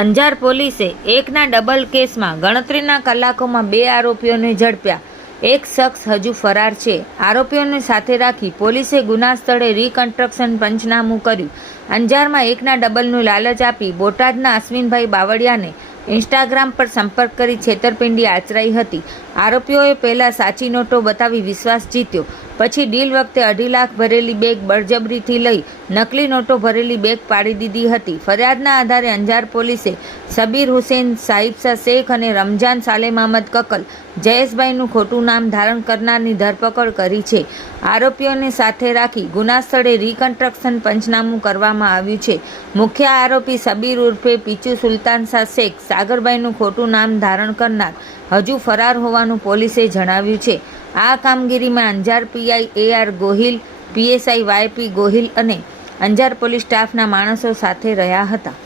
અંજાર પોલીસે એકના ડબલ કેસમાં ગણતરીના કલાકોમાં 2 આરોપીઓને ઝડપ્યા. એક શખ્સ હજુ ફરાર છે. આરોપીઓને સાથે રાખી પોલીસે ગુના સ્થળે રિકન્સ્ટ્રક્શન પંચનામું કર્યું. અંજારમાં એકના ડબલનું લાલચ આપી બોટાદના અશ્વિનભાઈ બાવળિયાને ઇન્સ્ટાગ્રામ પર સંપર્ક કરી છેતરપિંડી આચરાઈ હતી. આરોપીઓએ પહેલા સાચી નોટો બતાવી વિશ્વાસ જીત્યો. પછી ડીલ વખતે 2.5 લાખ ભરેલી બેગ બળજબરીથી લઈ નકલી નોટો ભરેલી બેગ પાડી દીધી હતી. ફરિયાદના આધારે અંજાર પોલીસે સબીર હુસેન, સાહિબશા શેખ અને રમજાન સાલેમ અહમદ કકલ જયેશભાઈનું ખોટું નામ ધારણ કરનારની ધરપકડ કરી છે. આરોપીઓને સાથે રાખી ગુના સ્થળે રિકન્સ્ટ્રક્શન પંચનામું કરવામાં આવ્યું છે. મુખ્ય આરોપી સબીર ઉર્ફે પીચુ સુલતાન શાહ શેખ સાગરભાઈનું ખોટું નામ ધારણ કરનાર હજુ ફરાર હોવાનું પોલીસે જણાવ્યું છે. આ કામગીરીમાં Anjar PI AR Gohil, PSI YP Gohil અને અંજાર પોલીસ સ્ટાફના માણસો સાથે રહ્યા હતા.